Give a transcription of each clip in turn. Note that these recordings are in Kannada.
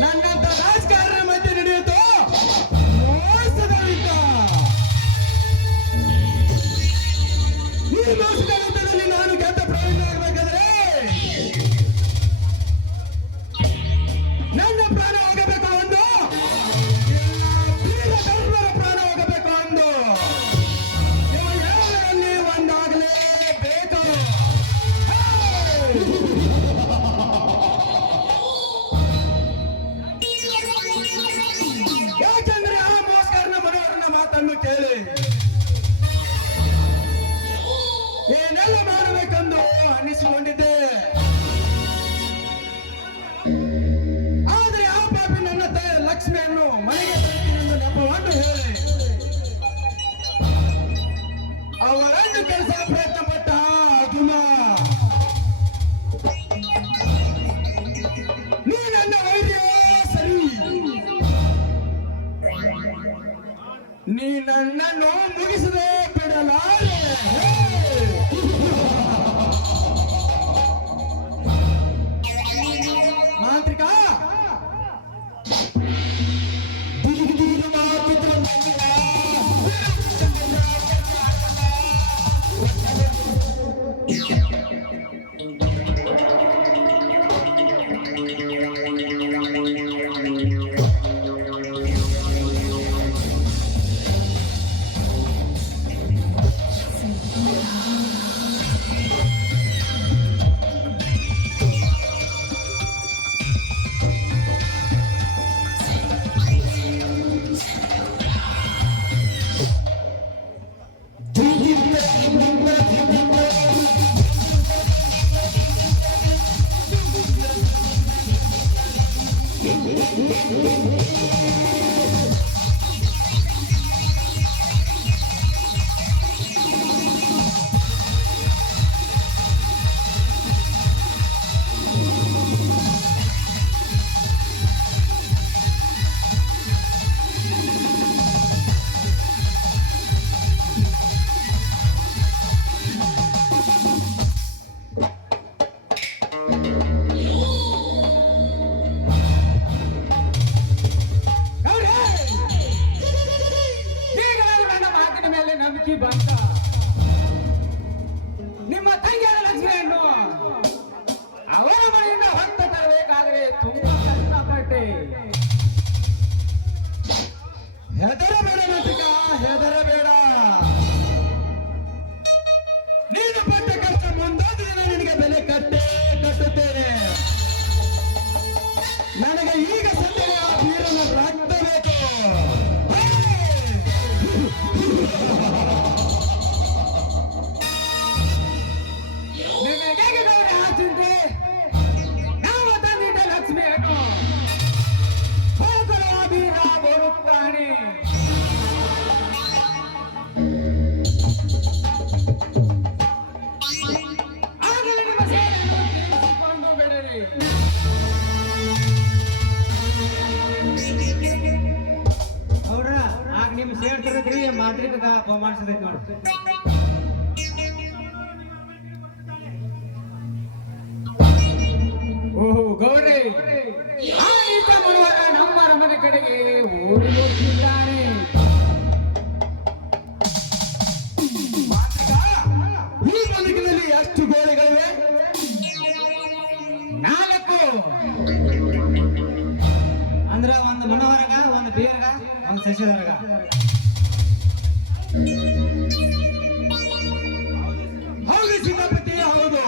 ನನ್ನಂತ ರಾಜಕಾರಣ ಮಧ್ಯೆ ನಡೆಯುತ್ತೋ ಮೋಸದ ಯುದ್ಧ. ಈ ಮೋಸದ ಯುದ್ಧದಲ್ಲಿ ನಾನು ಗೆದ್ದ ಪ್ರಯೋಜನ ಆಗಬೇಕಾದ್ರೆ ನನ್ನ ಪ್ರಾಣ ಹೋಗಬೇಕು ಒಂದು, ವೀರ ಧರ್ಮರ ಪ್ರಾಣ ಹೋಗಬೇಕು ಒಂದು, ಎಲ್ಲರಲ್ಲಿ ಒಂದಾಗಲೇಬೇಕು. ಯಾಕೆಂದ್ರೆ ಆ ಮೋಸ್ಕರನ ಮನೋಹರನ ಮಾತನ್ನು ಕೇಳಿ ಏನೆಲ್ಲ ಮಾಡಬೇಕೆಂದು ಅನ್ನಿಸಿಕೊಂಡಿದ್ದೆ. ಆದರೆ ಆ ಪಾಪಿ ನನ್ನ ತಾಯಿ ಲಕ್ಷ್ಮಿಯನ್ನು ಮನೆಗೆ ತರುತ್ತೀನೆಂದು ನೆಪವನ್ನು ಹೇಳಿ ಅವಳನ್ನು ಕೆಲಸ ಪ್ರಯತ್ನ ಪಟ್ಟ ಅರ್ಜುನ. ನೀ ನನ್ನ ವೈರ್ಯೋ ಸರಿ, ನೀ ನನ್ನನ್ನು ಮುಗಿಸದೆ ಬಿಡಲಾರೆ. ಮಾಂತ್ರಿಕ ನಂಬಿಕೆ ಬಂತ. ನಿಮ್ಮ ತಂಗಿಯಾದ ಲಕ್ಷ್ಮಿಯನ್ನು ಅವರ ಮನೆಯಿಂದ ಹೊತ್ತ ತರಬೇಕಾದ್ರೆ ತುಂಬಾ ಕಷ್ಟಪಟ್ಟೆ. ಹೆದರಬೇಡ ನಂತಿಕ, ಹೆದರಬೇಡ. ನೀನು ಪಟ್ಟ ಕಷ್ಟ ಮುಂದೊಂದು ದಿನ ನಿನಗೆ ಬೆಲೆ ಕಟ್ಟುತ್ತೇನೆ. ನನಗೆ ಈಗ ಸದ್ಯ ಆ ವೀರನ ರಕ್ತ ಬೇಕು. ನಿಮಗೆ ಆ ಚಿಂತೆ, ನಾವು ತಂದಿದ್ದ ಲಕ್ಷ್ಮಿಯನ್ನು ಹೋಗಲ ವೀರ ಬರುತ್ತಾನೆ. ಆಗಲೇ ನಿಮ್ಮ ಸೇನೆಯನ್ನು ತೀರಿಸಿಕೊಂಡು ಬಿಡರಿ. ಅವ್ರ ಆಗ ನಿಮ್ ಸೇರ್ತಿರದ್ರಿ ಮಾತ್ರಿಕದ ಅವಮಾನಿಸದೈತಿ ನೋಡಿ. ಓಹೋ ಗೌರಿ, ಆ ನೀತ ಮನೋಹರ ನಮ್ಮ ಅರಮನೆ ಕಡೆಗೆ ಓಡಿ ಹೋಗ್ತಿದ್ದಾನೆ. ಈ ಬದುಕಿನಲ್ಲಿ ಎಷ್ಟು ಗೋಳಿಗಳಿವೆ? 4. ಅಂದ್ರ ಒಂದು ಮನೋಹರಗ, ಒಂದು ಬೀರಗ, ಒಂದು ಶಶಿಧರಗ. ಹೌದು ಸಿಂಗಪತಿ, ಹೌದು.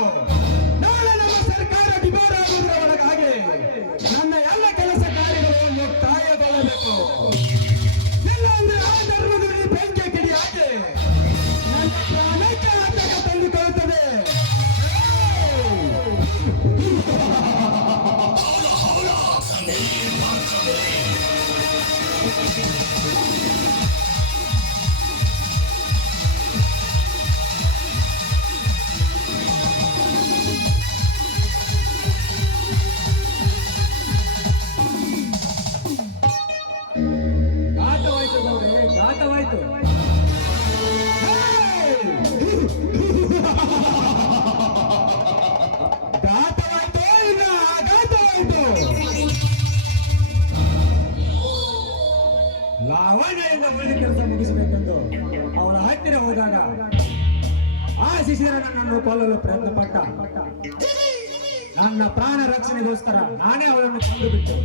ನಾಳೆ ನಮ್ಮ ಸರ್ಕಾರ ಡಿಬೋರ್ ಆಗುವುದರ ಒಳಗಾಗಿ ನನ್ನ ಎಲ್ಲ ಕೆಲಸ ಕಾರ್ಯಗಳು ಮುಕ್ತಾಯಗೊಳ್ಳಬೇಕು. ಇಲ್ಲ ಅಂದ್ರೆ ಆ ಧರ್ಮದಲ್ಲಿ ಬೆಂಕಿ ಕಿಡಿ ಹಾಕಿ ನನ್ನ ಪ್ರಾಣಕ್ಕೆ ಆತಂಕ ತಂದುಕೊಳ್ಳುತ್ತದೆ. ಹೋದಾಗ ಆ ಶಿಶಿರ ನನ್ನನ್ನು ಕೊಲ್ಲಲು ಪ್ರಯತ್ನ ಪಟ್ಟ. ನನ್ನ ಪ್ರಾಣ ರಕ್ಷಣೆಗೋಸ್ಕರ ನಾನೇ ಅವಳನ್ನು ಕೊಂದು ಬಿಟ್ಟೆ.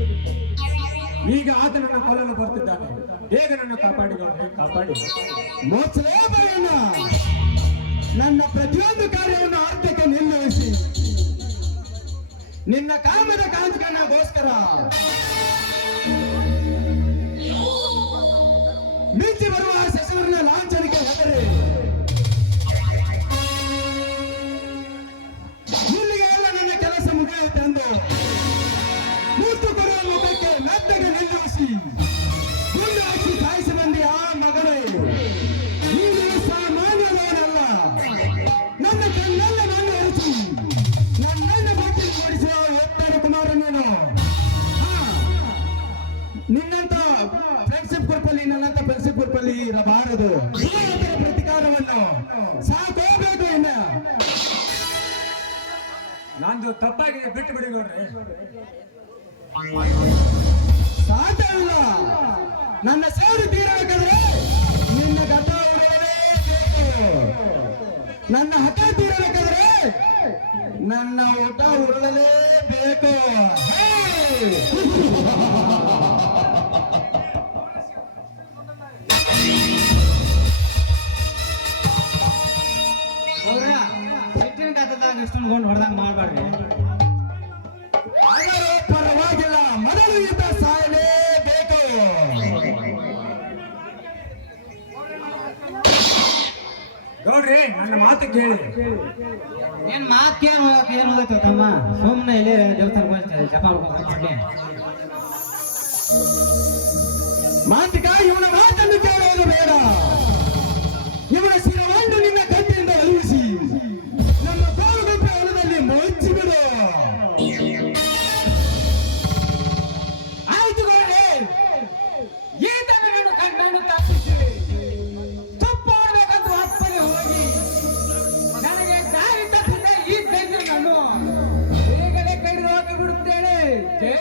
ಈಗ ಆತನನ್ನು ಕೊಲ್ಲಲು ಬರ್ತಿದ್ದಾನೆ. ಹೇಗ ನನ್ನ ಕಾಪಾಡಿ. ಮೋಚಲೇ ಭಯಣ್ಣ, ನನ್ನ ಪ್ರತಿಯೊಂದು ಕಾರ್ಯವನ್ನು ಅರ್ಥಕ್ಕೆ ನಿಲ್ಲಿಸಿ ನಿನ್ನ ಕಾಮದ ಕಾಂಚಕನಗೋಸ್ಕರ ಮಿಂಚಿ ಬರುವ ಶಶಿವರ್ಣ ಲಾಂಛನಕ್ಕೆ ಹೆದರಿ ಇಲ್ಲಿಗೆ ಎಲ್ಲ ನನ್ನ ಕೆಲಸ ಮುಗಿಯುತ್ತೆಂದು ಮುತ್ತು ಕೊಡುವ ಮುಖಕ್ಕೆ ಮೆತ್ತಗೆ ನಿಲ್ಲಿಸಿ ಗುಂಡು ಹಾಕಿ ಸಾಯಿಸಿ ಬಂದಿ ಆ ಮಗಳೇ. ನೀನು ಸಾಮಾನ್ಯದವನಲ್ಲ. ನನ್ನ ಕಣ್ಣೆಲ್ಲ ನಾನು ಹರಿಸಿ ನನ್ನನ್ನು ಬಾಕಿ ಮೂಡಿಸುವ ಎತ್ತರ ಕುಮಾರ ನೀನು. ನಿನ್ನಂತ ಫ್ರೆಂಡ್ಶಿಪ್ ಗ್ರೂಪಲ್ಲಿ ಇರಬಾರದು. ಪ್ರತಿಕಾರವನ್ನು ಸಾಕೋಬೇಕು. ಇನ್ನ ನಂದು ತಪ್ಪಾಗಿದೆ, ಬಿಟ್ಟು ಬಿಡಿ ನೋಡ್ರಿ. ಸಾಧ್ಯವಿಲ್ಲ. ನನ್ನ ಸೇರು ತೀರಬೇಕಾದ್ರೆ ನಿನ್ನ ಗತ ಉರಲೇಬೇಕು. ನನ್ನ ಹಠ ತೀರಬೇಕಾದ್ರೆ ನನ್ನ ಊಟ ಉರುಳಲೇಬೇಕು. ಇಷ್ಟೊಂದು ಗೊಂಡು ಹೊಡೆದಂಗ ಮಾಡ್ಬಾರ್ರಿ. ಆದರೂ ಪರವಾಗಿಲ್ಲ, ಮೊದಲು ಈತ ಸಾಯಲೇಬೇಕು. ನೋಡ್ರಿ, ನನ್ನ ಮಾತು ಕೇಳಿ. ಏನ್ ಮಾತು ಏನ್ ಓದೈತೆ ತಮ್ಮ? ಸುಮ್ಮನೆ ಇಲ್ಲಿ ದೇವಸ್ಥಾನ ಜಪ ಮಾಡ್ಕೊಂಡು ಮಾತಿಗ ಇವನ ಮಾತನ್ನು ಕೇಳೋದು ಬೇಡ. ಇವನ ಶಿರವನ್ನು ನಿನ್ನ ಕಣ್ಣಿಂದ ಅಳಿಸಿ ನಮ್ಮ ಗೋರುಗುಂಪೆ ಹೊಲದಲ್ಲಿ ಮುಚ್ಚಿ ಬಿಡು. ಆಯ್ತು ಗೋಡೆ, ಈತನ ನನ್ನ ಕಣ್ಣನ್ನು ತಪ್ಪಿಸಿ ತಪ್ಪಾಡಬೇಕಂತ ಅಪ್ಪಗೆ ಹೋಗಿ ನನಗೆ ದಾರಿ ತಪ್ಪಿದ ಈ ತಂದು ನಾನು ಈಗಲೇ ಕೈ ಹೋಗಿ ಬಿಡುತ್ತೇನೆ. ಜೈ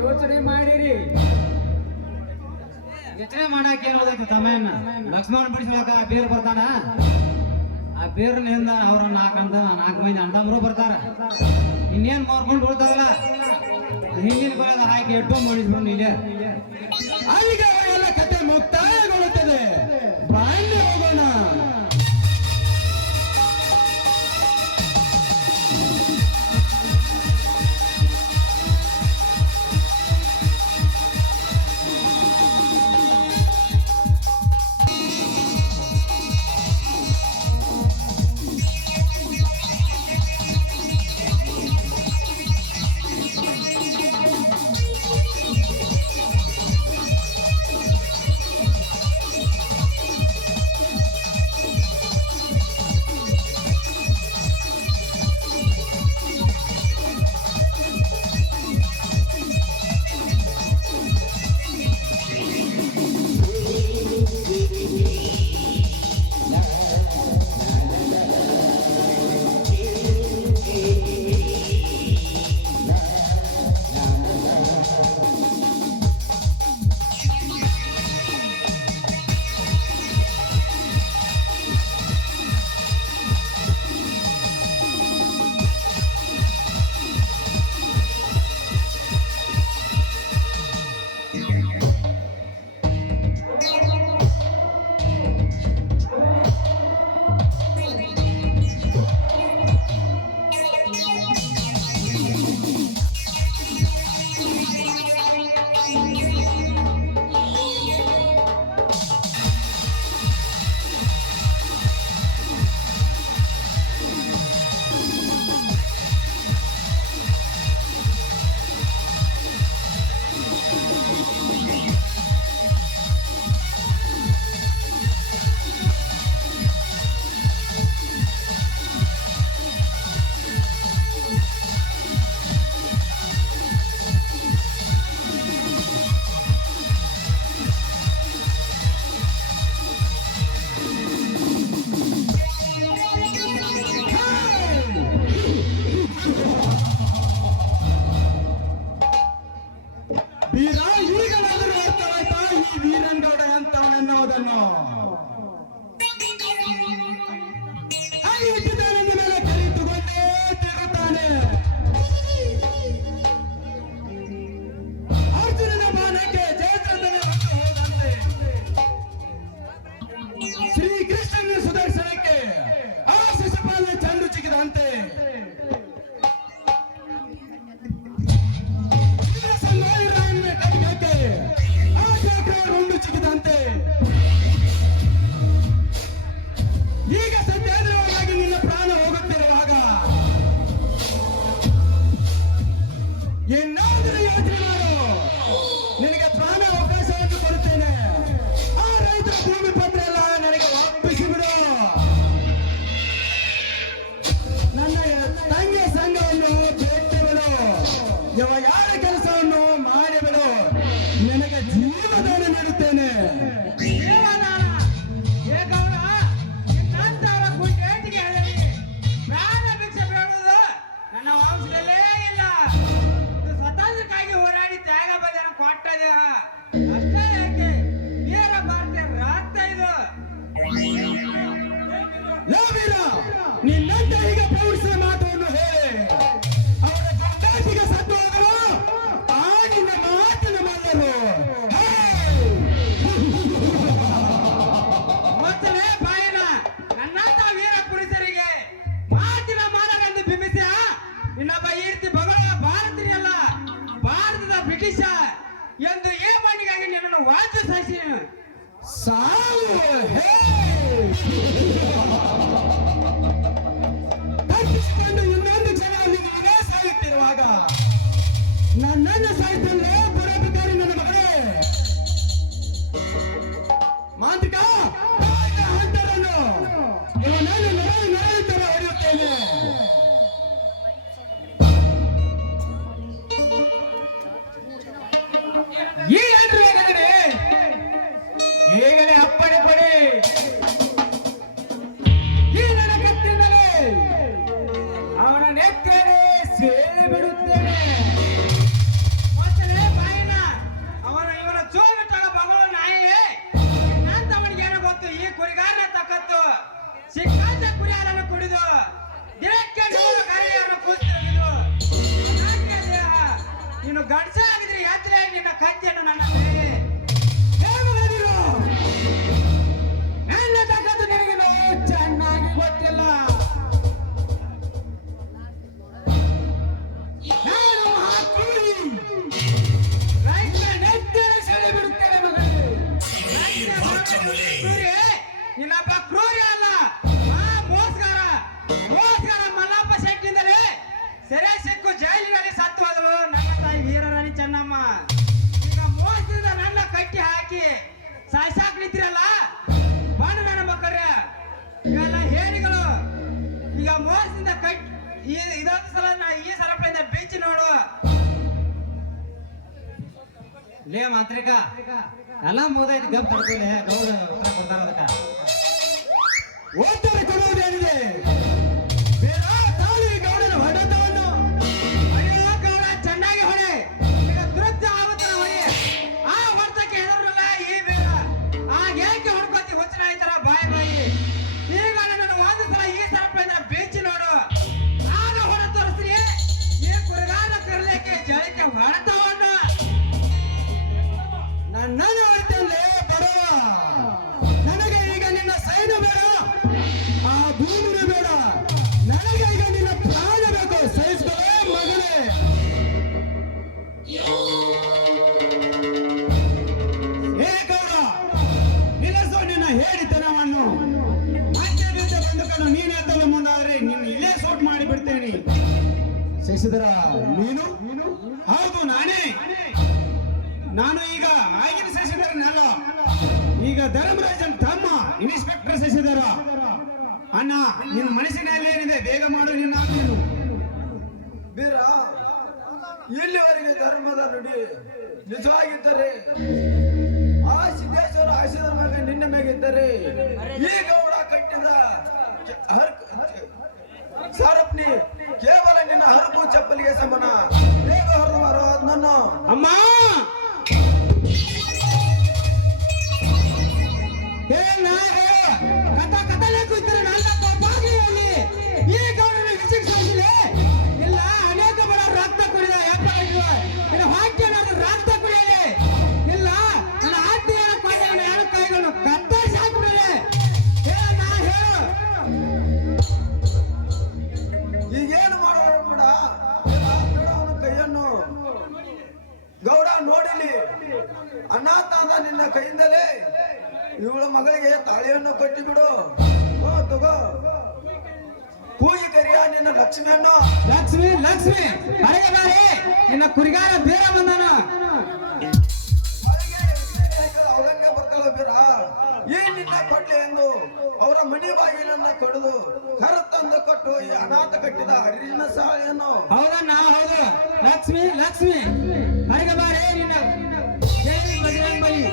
ಯೋಚನೆ ಮಾಡಿರಿ. ಯೋಚನೆ ಮಾಡಾಕ ಏನ್ ಓದೈತೆ ತಮ್ಮಯ್ಯನ? ಲಕ್ಷ್ಮಣ ಬಿಡಿಸ್ಬೇಕ ಬೇರು ಬರ್ತಾನ. ಆ ಬೇರ್ನಿಂದ ಅವ್ರ ನಾಲ್ಕು ಮಂದಿ ಅಂಡಮರು ಬರ್ತಾರ. ಇನ್ನೇನ್ ಮಾರ್ಕೊಂಡು ಉಳ್ತಾವಲ್ಲ, ಹಿಂದಿನ ಬೆಳೆದ ಹಾಕಿ ಇಟ್ಟು ಮಾಡಿಸ್ಕೊಂಡು ಇಲ್ಲೇ ಅಲ್ಲಿಗೆ ಎಲ್ಲ ಕತೆ ಮುಕ್ತಾಯಗೊಳ್ಳುತ್ತದೆ. ಬಾಂಡೆ ಹೋಗೋಣ. ಏನಾದರೂ ಯೋಚನೆ ಮಾಡು. ನಿನಗೆ ಪ್ರಾಣ ಅವಕಾಶವನ್ನು ಕೊಡುತ್ತೇನೆ. ಆ ರೈತರ ಭೂಮಿ ಪತ್ರ ಎಲ್ಲ ನನಗೆ ಒಪ್ಪಿಸಿ ಬಿಡು. ನನ್ನ ತಂಗಿಯ ಸಂಘವನ್ನು ಬಿಟ್ಟು ಬಿಡು. ಯಾರ ಕೆಲಸವನ್ನು ಮಾಡಿಬಿಡು. ನಿನಗೆ ಜೀವದಾನ ನೀಡುತ್ತೇನೆ. ದೇವದಾನ ಏ ಗೌಡ, ನಿನ್ನಂತವರ ಗುಂಡೇಟಿಗೆ ಹೇಳಿ ಪ್ರಾಣ ಭಿಕ್ಷೆ ಬೇಡುವುದು ನನ್ನ ವಂಶದಲ್ಲೇ ಇಲ್ಲ. ಇದು ಸ್ವತಂತ್ರಕ್ಕಾಗಿ ಹೋರಾಡಿ ತ್ಯಾಗ ಬಲಿಯನ್ನು ಕೊಟ್ಟ ದೇಹ. ಅಷ್ಟೇ ಯಾಕೆ ವೀರ ಭಾರತೀಯ ರಕ್ತ ಇದು. ಲೇ ವೀರ, ನಿನ್ನಂತ ಈಗ ಪೌರುಷ ಮಾತನ್ನು ಹೇಳಿ ಅವರ ಗುಂಡಾಟಿಗೆ ಸತ್ತು ಹೋದರು. ಆ ನಿನ್ನ ಮಾತಿನ ಮಲ್ಲರು. ಮೊದಲೇ ಬಾಯಿನ ನನ್ನಂತ ವೀರ ಪುರುಷರಿಗೆ ಮಾತಿನ ಮಾನವೆಂದು ಬಿಂಬಿಸಿ ಇನ್ನೊಬ್ಬ ಈ ರೀತಿ ಬಗಳ ಭಾರತೀಯಲ್ಲ, ಭಾರತದ ಬ್ರಿಟಿಷ ಎಂದು ಈ ಮಣ್ಣಿಗಾಗಿ ನಿನ್ನನ್ನು ವಾಚು ಸಹಿಸಿ ಸಾವು ತಪ್ಪಿಸಿಕೊಂಡು ಇನ್ನೊಂದು ಜನ ನಿಮಗೆ ಸಾಯುತ್ತಿರುವಾಗ ನನ್ನನ್ನು ಸಾಯಿಸಲೇ ಪರೋಪಕಾರಿ ನನ್ನ ಮಗಳೇ. ಮಾಂತ್ರಿಕ ಹಂತರನ್ನು ಇವನನ್ನು ನರಳುತ್ತರ ಹೊಡೆಯುತ್ತೇನೆ. ಈ ಏನ್ರಿ ಹೇಗಡೆ ಈಗಲೇ ಅಪ್ಪಣೆ ಕೊಡಿ. ಈ ನನ್ನ ಕತ್ತಿನಲ್ಲೇ ಅವನ ನೆತ್ತೇನೆ ಸೇರಿ ಬಿಡುತ್ತೇನೆ. ಮೊದಲೇ ಬಾಯಿನ ಇವನ ಚೋಬಿಟ್ಟಾಗ ಬಗಳ ನಾಯಿ ನಂತ ಅವನಿಗೆ ಏನೋ ಗೊತ್ತು. ಈ ಕುರಿಗಾರನ ತಕ್ಕತ್ತು ಸಿಕ್ಕಾಂತ ಕುರಿ ಹಾಲನ್ನು ಕುಡಿದು ದಿನಕ್ಕೆ 100 ಕಾರ್ಯವನ್ನು ಕೂತಿರುವುದು ದೇಹ. ನೀನು ಗಂಡಸ ಆಗಿದ್ರೆ ಎತ್ತಲೇ ನಿನ್ನ ಕತ್ತಿಯನ್ನು ನನ್ನ ಮೇಲೆ. ಹೇಳುವುದಿರು. ನನ್ನ ತಕ್ಕದ್ದು ನಿನಗೆ ಚೆನ್ನಾಗಿ ಗೊತ್ತಿಲ್ಲ. ನಾನು ಹಾಕಿ ರೈತರ ನೆತ್ತೇನೆ ಸೆಳೆ ಬಿಡುತ್ತೇನೆ ಮಗಳೇ. ಇನ್ನೊಬ್ಬ ಕ್ರೂರಿ ಅಲ್ಲ, ಆ ಮೋಸಗಾರ ಮಲ್ಲಪ್ಪ ಶೆಟ್ಟಿಂದಲೇ ಸೆರೆ ಸಿಕ್ಕು ಜೈಲಿನಲ್ಲಿ ಸತ್ತು ಹೋದಳು ನನ್ನ ತಾಯಿ ವೀರರಾಣಿ ಚೆನ್ನಮ್ಮ. ಈಗ ಮೋಸದಿಂದ ನನ್ನ ಕಟ್ಟಿ ಹಾಕಿ ಸಾಯ್ಸಾಕ್ ನಿಂತಿರಲ್ಲ ಬಣ್ಣ ನನ್ನ ಮಕ್ಕಳ್ರೆ. ಇವೆಲ್ಲ ಹೇರಿಗಳು. ಈಗ ಮೋಸದಿಂದ ಕಟ್ಟಿ ಇದೊಂದು ಸಲ ಈ ಸರಪಳಿಯಿಂದ ಬಿಚ್ಚಿ ನೋಡು. ಲೇ ಮಾಂತ್ರಿಕ, ಎಲ್ಲ ಮುಗ್ದೈತಿ, ಗಪ್ ತಡ್ಕೊಲೆ. ಗೌಡ ಉತ್ತರ ಕೊಡ್ತಾರ ಅದಕ್ಕ. ಉತ್ತರ ಕೊಡುವುದೇನಿದೆ? ಬೇಡ ತಾಳು ಈ ಗೌಡನ ಹೊಡೆತವನ್ನು. ಅಯ್ಯೋ ಗೌಡ, ಚೆನ್ನಾಗಿ ಹೊಡೆ. ಈಗ ತೃಪ್ತಿ ಆಗುತ್ತಾನ ಹೊಡೆ. ಆ ಹೊಡೆತಕ್ಕೆ ಹೆದರಲ್ಲ ಈ ವೀರ. ಆಗ ಏಕೆ ಹೊಡ್ಕೊತಿ ಹುಚ್ಚಿನ ಆಯ್ತಾರ ಬಾಯಿ. ಈಗ ನನ್ನನ್ನು ಒಂದು ಸಲ ಈ ಸರಪಳಿಯಿಂದ ಬೇಚಿ ನೋಡು. ಆಗ ಹೊಡೆ ತೋರಿಸ್ರಿ ಈ ಕುರಿಗಾರ ಕರ್ಲಿಕ್ಕೆ ಜಳಕ್ಕೆ ಹೊಡೆತವನ್ನು. ನನ್ನನ್ನು ಹೊಡೆತಲ್ಲೇ ಬಡವ. ನನಗೆ ಈಗ ನಿನ್ನ ಸೈನ್ಯ ಬೇಡ, ಆ ಭೂಮಿನೂ ಬೇಡ. ನನಗೆ ಈಗ ನಿನ್ನ ಪ್ರಾಣ ಬೇಕು. ಸಹಿಸ್ಕೊಳ್ಳೇ ಮಗನೇ. ಹೇ ಗೌಡ, ನಿಲ್ಲಿಸು ನಿನ್ನ ಹೇಳಿತನವನ್ನು. ಮಧ್ಯದಿಂದ ಬಂದುಕೊಂಡು ನೀನು ಎತ್ತಲು ಮುಂದಾದ್ರೆ ನಿನ್ನ ಇಲ್ಲೇ ಸೋಟ್ ಮಾಡಿ ಬಿಡ್ತೇನೆ. ಶಶಿಧರ, ನೀನು? ಹೌದು, ನಾನೇ. ನಾನು ಈಗ ಆಗಿನ ಶಶಿಧರನಲ್ಲ, ಈಗ ಧರ್ಮರಾಜನ್ ತಮ್ಮ ಇನ್ಸ್ಪೆಕ್ಟರ್ ಶಶಿಧರ. ಅಣ್ಣ, ನಿನ್ನ ಮನಸ್ಸಿನಲ್ಲಿ ಏನಿದೆ ಬೇಗ ಮಾಡು ನಿನ್ನ ಆಜ್ಞೆಯನ್ನು. ಬೀರ, ಇಲ್ಲಿವರೆಗೆ ಧರ್ಮದ ನುಡಿ ನಿಜವಾಗಿದ್ದರೆ ಆ ಸಿದ್ದೇಶ್ವರ ಆಶೀರ್ವಾದ ಮ್ಯಾಗ ನಿನ್ನ ಮ್ಯಾಗಿದ್ದರೆ ಈ ಗೌಡ ಕಟ್ಟಿದ ಸರಪ್ನಿ ಕೇವಲ ನಿನ್ನ ಹರಪು ಚಪ್ಪಲಿಗೆ ಸಮಾನ. ಬೇಗ ಹೊರಡು ಮಾರೋ ಅದನ್ನು. ಅಮ್ಮ, ಕಥಲೆ ಕೂತಾರೆ. ನನ್ನ ಪಾಪಾಗ್ಲಿಯಲ್ಲಿ ಈ ಗೌಡನ ಶಿಕ್ಷಿಸಿಲೆ ಇಲ್ಲ. ಅನೇಕ ಬರ ರಕ್ತ ಕುಡಿದ ರಕ್ತ ಕುಡಿಯಲಿ ಇಲ್ಲ. ನನ್ನ ಆತ್ಮೀಯರ ಕೈಗಳನ್ನು ಕತ್ತರಿಸಿ ಹಾಕಿಬಿಡಲೆ. ನಾ ಹೇಳು, ಈಗೇನು ಮಾಡೋದು ಕೂಡ ಅವನ ಕೈಯನ್ನು ಗೌಡ ನೋಡಿಲಿ. ಅನಾಥಾದ ನಿನ್ನ ಕೈಯಿಂದಲೇ ಇವಳ ಮಗಳಿಗೆ ತಾಳಿಯನ್ನು ಕಟ್ಟಿಬಿಡು. ತಗೋ, ಕೂಗಿ ಕರಿಯ ನಿನ್ನ ಲಕ್ಷ್ಮಿಯನ್ನು. ಲಕ್ಷ್ಮಿ ಲಕ್ಷ್ಮಿ ಅರೆಗೆ ಬಾರಿ. ನಿನ್ನ ಕುರಿಗಾರ ಬೇರೆ ಬಂದಾನ. ಅವಳಂಗೆ ಬರ್ತಾಳ ಬೀರ. ಈ ನಿನ್ನ ಕೊಡ್ಲಿ ಎಂದು ಅವರ ಮನೆ ಬಾಗಿಲನ್ನ ಕಡಿದು ಕರತಂದು ಕೊಟ್ಟು ಈ ಅನಾಥ ಕಟ್ಟಿದ ಹರಿಣ ಸಾಳೆಯನ್ನು. ಹೌದಣ್ಣ ಹೌದು. ಲಕ್ಷ್ಮಿ ಲಕ್ಷ್ಮಿ ಹರಿಗ ಬಾರೇ ನಿನ್ನ ದೇವಿ ಬಜರಂಗ ಬಲಿ.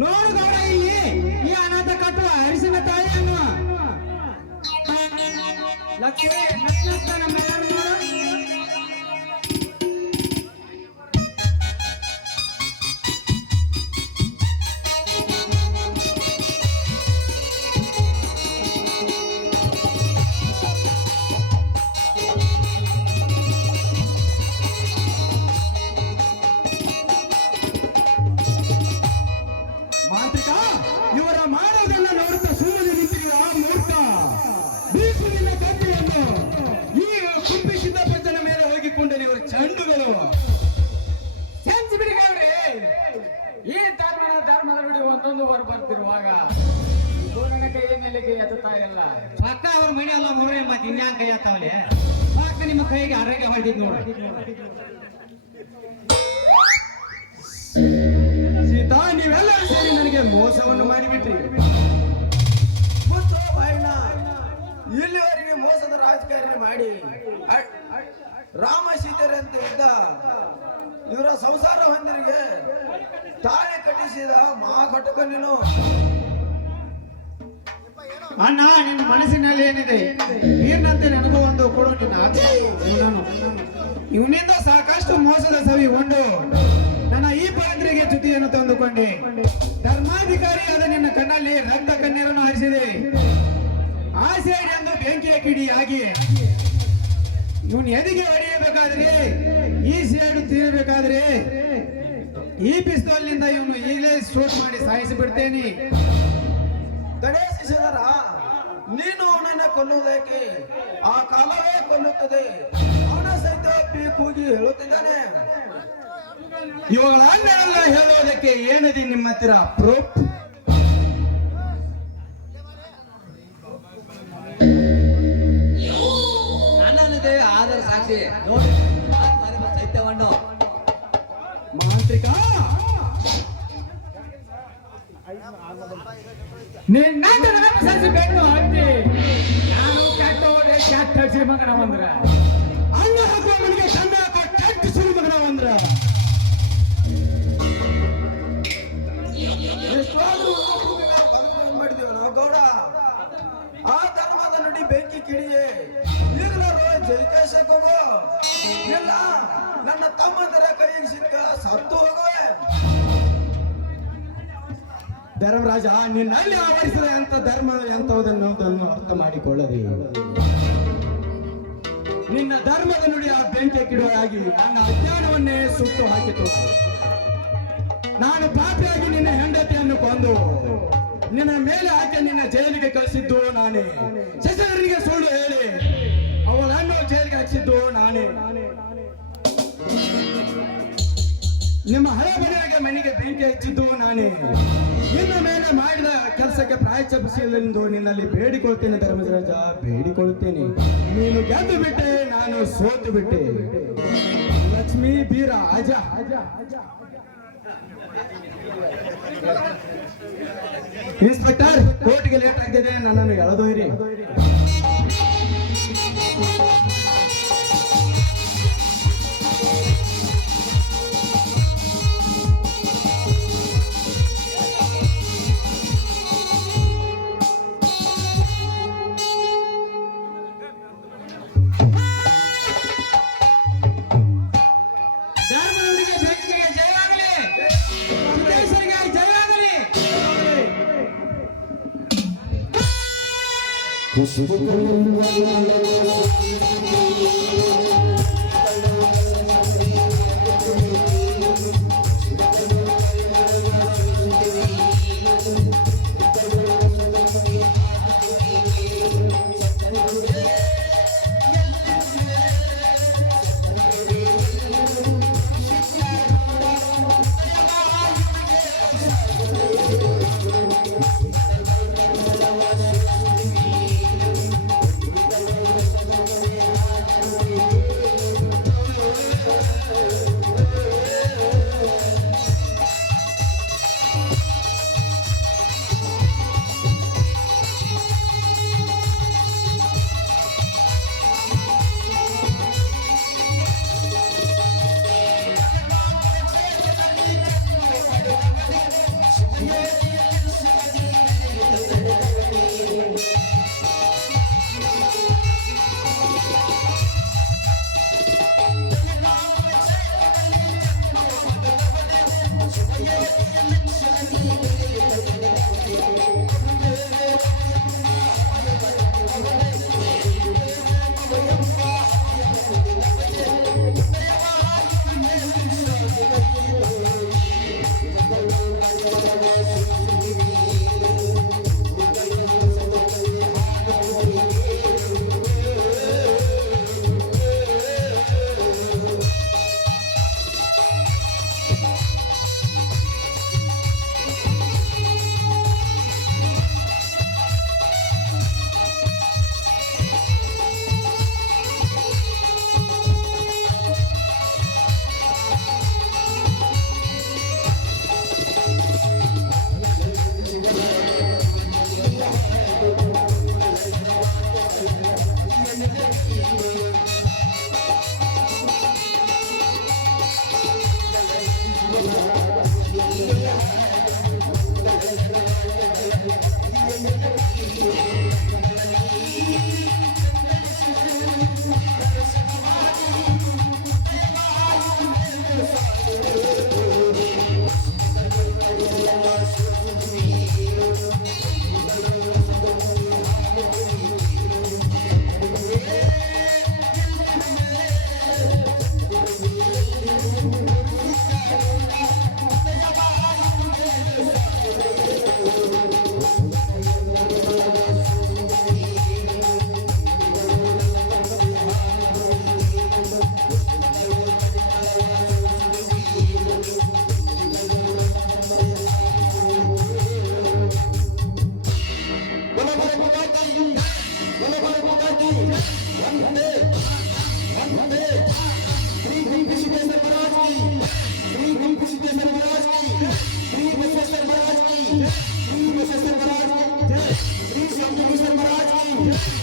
ನೋಡು ಗೌಡ, ಇಲ್ಲಿ ಈ ಅನಾಥ ಕಟ್ಟುವ ಹರಿಸಿನ ತಾಯಿಯನ್ನು ಲಕ್ಷ್ಮಿ ಲಕ್ಷ್ಮಿ ನಮ್ಮೆಲ್ಲರೂ ನೋಡು. ಮಾಂತ್ರಿಕ, ಇವರ ಮಾಡೋದನ್ನ ನೋಡುತ್ತಾ ಸುಮ್ಮನೆ ನಿಂತಿರುವ ಮೂರ್ಖ. ಬೀಸು ನಿನ್ನ ಕತ್ತಿಯನ್ನು. ಈಗ ಕುಪ್ಪಿ ಸಿದ್ದಪ್ಪನ ಮೇಲೆ ಹೋಗಿಕೊಂಡರೆ ಇವರು ಚಂಡುಗಳು. ಸೆನ್ಸ್ ಬಿಡಿ ಗೌಡ್ರಿ. ಈ ಧರ್ಮದ ನೋಡಿ ಒಂದೊಂದು ಹೊರ ಬರ್ತಿರುವಾಗ ನನ್ನ ಕೈ ಮೇಲೆ ಕೈ ಎತ್ತುತ್ತಾ ಇಲ್ಲ. ಪಕ್ಕ ಅವ್ರ ಮನೆ ಎಲ್ಲ ಮೂರೇ ಮತ್ತೆ ಇನ್ಯಾಂಗ ಕೈ ಹತ್ತಾವಲೆ. ಪಕ್ಕ ನಿಮ್ಮ ಕೈಗೆ ಆರೋಗ್ಯ ಹೊಡೆದಿದ್ ನೋಡ್ರಿ. ಸೀತಾ, ನೀವೆಲ್ಲರೂ ಸೇರಿ ನನಗೆ ಮೋಸವನ್ನು ಮಾಡಿಬಿಟ್ರಿ. ಮುತ್ತು ಬಾಯಣ್ಣ, ಇಲ್ಲಿವರೆಗೆ ಮೋಸದ ರಾಜಕಾರಣ ಮಾಡಿ ರಾಮ ಸೀತೆರೆ ಅಂತ ಇದ್ದ ಇವರ ಸಂಸಾರ ಹೊಂದಿರಿಗೆ ತಾಳಿ ಕಟ್ಟಿಸಿದ ಮಹಾಘಟಕ ನೀನು. ಅಣ್ಣ, ನಿನ್ನ ಮನಸ್ಸಿನಲ್ಲಿ ಏನಿದೆ ನೀರಿನಂತೆ ನನಗೂ ಒಂದು ಕೊಡು ನಿನ್ನ ಆಜ್ಞೆ. ನಾನು ಇವನಿಂದ ಸಾಕಷ್ಟು ಮೋಸದ ಸವಿ ಉಂಡು ನನ್ನ ಈ ಪಾತ್ರೆಗೆ ಚ್ಯುತಿಯನ್ನು ತಂದುಕೊಂಡೆ. ಧರ್ಮಾಧಿಕಾರಿಯಾದ ನಿನ್ನ ಕಣ್ಣಲ್ಲಿ ರಕ್ತ ಕಣ್ಣೀರನ್ನು ಹರಿಸಿದೆ. ಆಸೆ ಎಂದು ಬೆಂಕಿಯ ಕಿಡಿಯಾಗಿ ಇವನು ಎದಿಗೆ ಹೊಡೆಯಬೇಕಾದ್ರೆ, ಈ ಸೇಡು ತೀರಬೇಕಾದ್ರೆ ಈ ಪಿಸ್ತೂಲ್ನಿಂದ ಇವನು ಈಗಲೇ ಶೂಟ್ ಮಾಡಿ ಸಾಯಿಸಿ ಬಿಡ್ತೇನೆ. ಗಣೇಶರ, ನೀನು ಅವನನ್ನ ಕೊಲ್ಲುವುದಕ್ಕೆ ಆ ಕಾಲವೇ ಕೊಲ್ಲುತ್ತದೆ. ಅವನ ಸಹಿತ ಕೂಗಿ ಹೇಳುತ್ತಿದ್ದಾನೆ. ಇವುಗಳ ಅಣ್ಣನೆಲ್ಲ ಹೇಳೋದಕ್ಕೆ ಏನಿದೆ ನಿಮ್ಮ ಹತ್ತಿರ ಪ್ರೂಫ್? ನನ್ನಲ್ಲಿದೆ ಆಧಾರ ಸಾಕ್ಷಿ. ನೋಡಿ ಸತ್ಯವನ್ನು. ಮಾಂತ್ರಿಕ, ನಿನ್ನ ಸರಿಸಬೇಕು ಅಂತಿ. ನಾನು ಕೆಟ್ಟೋದೆ ಕೆಟ್ಟ ಶ್ರೀಮಂಗನ ಬಂದ್ರ ಅನ್ನ ಹಾಕುವ ಮನೆಗೆ ಚಂದ ಹಾಕುವ ಕೆಟ್ಟ ಸುಳಿ ಮಗನ ಅಂದ್ರ. ಎಷ್ಟಾದ್ರೂ ಮಾಡಿದೀವ ನಾವು ಗೌಡ. ಆ ಧರ್ಮದ ನುಡಿ ಬೆಂಕಿ ಕಿಡಿಯೇ ಈಗಲೂ ಜೈಕೇಶಕ್ಕೆ ಹೋಗೋ. ಇಲ್ಲ ನನ್ನ ತಮ್ಮಂದರ ಕೈಗೆ ಸಿಕ್ಕ ಸತ್ತು ಹೋಗುವೆ. ಧರ್ಮರಾಜ, ನಿನ್ನಲ್ಲಿ ಆವರಿಸಿದ ಅಂತ ಧರ್ಮ ಎಂತವುದನ್ನು ಅರ್ಥ ಮಾಡಿಕೊಳ್ಳದೆ ನಿನ್ನ ಧರ್ಮದ ನುಡಿಯ ಬೆಂಕಿ ಕಿಡುವಾಗಿ ನನ್ನ ಅಜ್ಞಾನವನ್ನೇ ಸುಟ್ಟು ಹಾಕಿತು. ನಾನು ಪಾಪಿಯಾಗಿ ನಿನ್ನ ಹೆಂಡತಿಯನ್ನು ಕೊಂದು ನಿನ್ನ ಮೇಲೆ ಹಾಕಿ ನಿನ್ನ ಜೈಲಿಗೆ ಕಳಿಸಿದ್ದು ನಾನೇ. ಶಶಿಧರನಿಗೆ ಸುಳ್ಳು ಹೇಳಿ ಅವಳನ್ನು ಜೈಲಿಗೆ ಹಾಕಿಸಿದ್ದು ನಾನೇ. ನಿಮ್ಮ ಹಳೆ ಮನೆಗೆ ಬೆಂಕಿ ಹಚ್ಚಿದ್ದು ನಾನೇ. ನಿನ್ನ ಮೇಲೆ ಮಾಡಿದ ಕೆಲಸಕ್ಕೆ ಪ್ರಾಯಶ್ಚಿತ್ತೆಂದು ನಿನ್ನಲ್ಲಿ ಬೇಡಿಕೊಳ್ತೇನೆ ಧರ್ಮರಾಜ, ಬೇಡಿಕೊಳ್ತೇನೆ. ನೀನು ಗೆದ್ದು ಬಿಟ್ಟೆ, ನಾನು ಸೋತು ಬಿಟ್ಟೆ. ಲಕ್ಷ್ಮೀ ಬೀರ ಅಜ. ಇನ್ಸ್ಪೆಕ್ಟರ್, ಕೋರ್ಟ್ಗೆ ಲೇಟ್ ಆಗ್ತಿದೆ, ನನ್ನನ್ನು ಎಳೆದೊಯ್ರಿ. ಧರ್ಮದವರಿಗೆ ಬೆಂಕಿಗೆ ಜಯವಾಗಲಿ. ಸಿದ್ದೇಶ್ವರಿಗೆ ಜಯವಾಗಲಿ. श्री बसवेश्वर महाराज की, श्री शंभू महाराज की